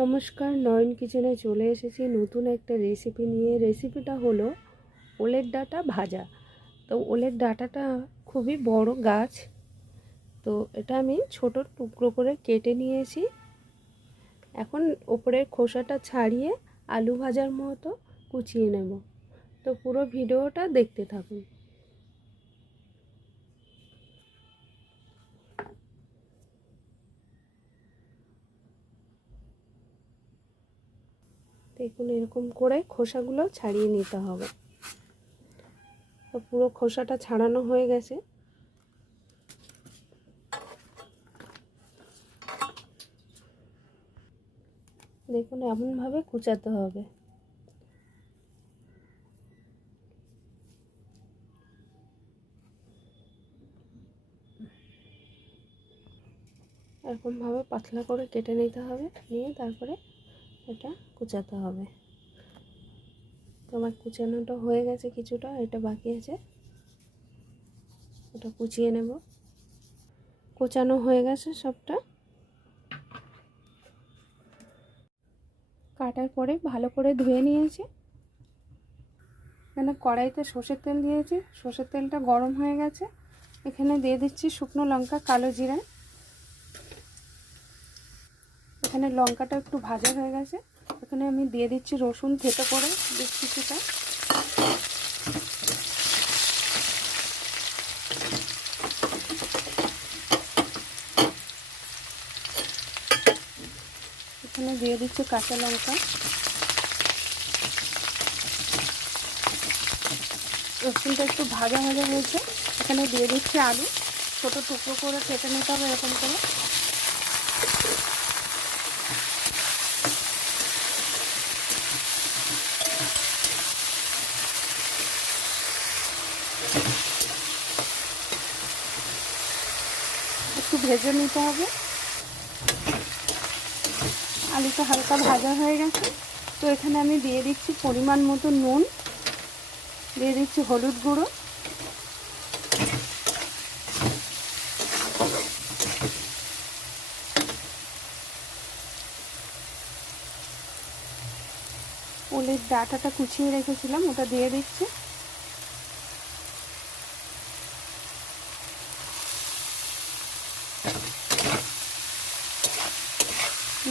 নমস্কার, নয়ন কিচেনে চলে এসেছি নতুন একটা রেসিপি নিয়ে। রেসিপিটা হলো ওলের ডাঁটা ভাজা। তো ওলের ডাঁটাটা খুবই বড় গাছ। তো এটা আমি ছোট টুকরো করে কেটে নিয়েছি। এখন ওপরের খোসাটা ছাড়িয়ে আলু ভাজার মতো কুচিয়ে নেব। তো পুরো ভিডিওটা দেখতে থাকুন। দেখুন, এরকম করে খোসাগুলো ছাড়িয়ে নিতে হবে। তো পুরো খোসাটা ছাড়ানো হয়ে গেছে। দেখুন, এমনভাবে কুচাতে হবে। এরকমভাবে পাতলা করে কেটে নিতে হবে। নিয়ে তারপরে এটা কুচাতে হবে। তোমার কুচানোটা হয়ে গেছে কিছুটা, এটা বাকি আছে। ওটা কুচিয়ে নেব। কুচানো হয়ে গেছে সবটা। কাটার পরে ভালো করে ধুয়ে নিয়েছি। এখানে কড়াইতে সর্ষের তেল দিয়েছি। সর্ষের তেলটা গরম হয়ে গেছে। এখানে দিয়ে দিচ্ছি শুকনো লঙ্কা, কালো জিরা। এখানে লঙ্কাটা একটু ভাজা হয়ে গেছে। এখানে আমি দিয়ে দিচ্ছি রসুন থেতো করে বেশ কিছুটা। এখানে দিয়ে দিচ্ছি কাঁচা লঙ্কা। রসুনটা একটু ভাজা ভাজা হয়েছে। এখানে দিয়ে দিচ্ছি আলু। ছোটো টুকরো করে কেটে নিতে হবে এরকম করে। একটু ভেজে নিতে হবে। আলুটা হালকা ভাজা হয়ে গেছে। তো এখানে আমি দিয়ে দিচ্ছি পরিমাণ মতো নুন, দিয়ে দিচ্ছি হলুদ গুঁড়ো। ওলের ডাটাটা কুচিয়ে রেখেছিলাম, ওটা দিয়ে দিচ্ছি।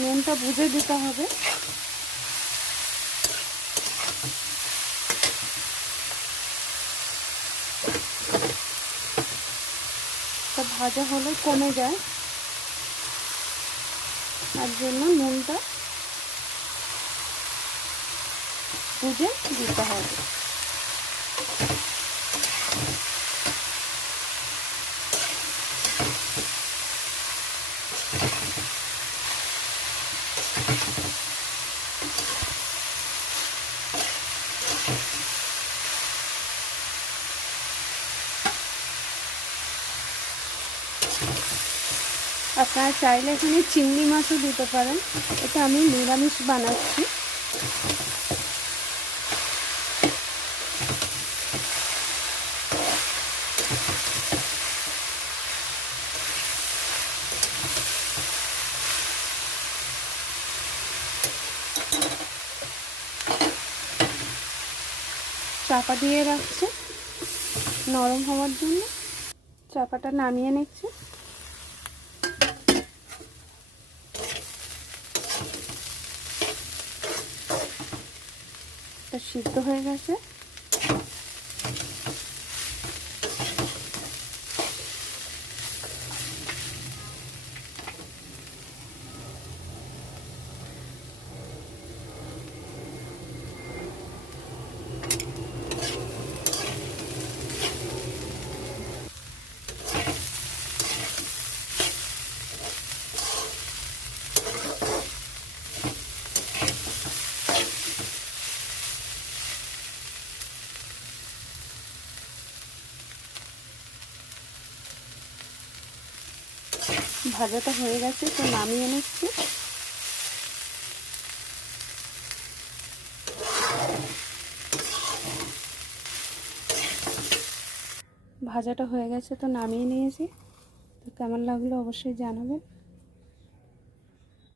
নুনটা বুঝে দিতে হবে। ভাজা হলে কমে যায়। তার জন্য নুনটা বুঝে দিতে হবে। আপনারা চাইলে এখানে চিংড়ি মাছও দিতে পারেন। এটা আমি নিরামিষ বানাচ্ছি। চাপা দিয়ে রাখছে। নরম হওয়ার জন্য। চাপাটা নামিয়ে নিচ্ছে। সিদ্ধ হয়ে গেছে। ভাজাটা হয়ে গেছে, তো নামিয়ে নিচ্ছি। ভাজাটা হয়ে গেছে, তো নামিয়ে নিয়েছি। তো কেমন লাগল অবশ্যই জানাবেন।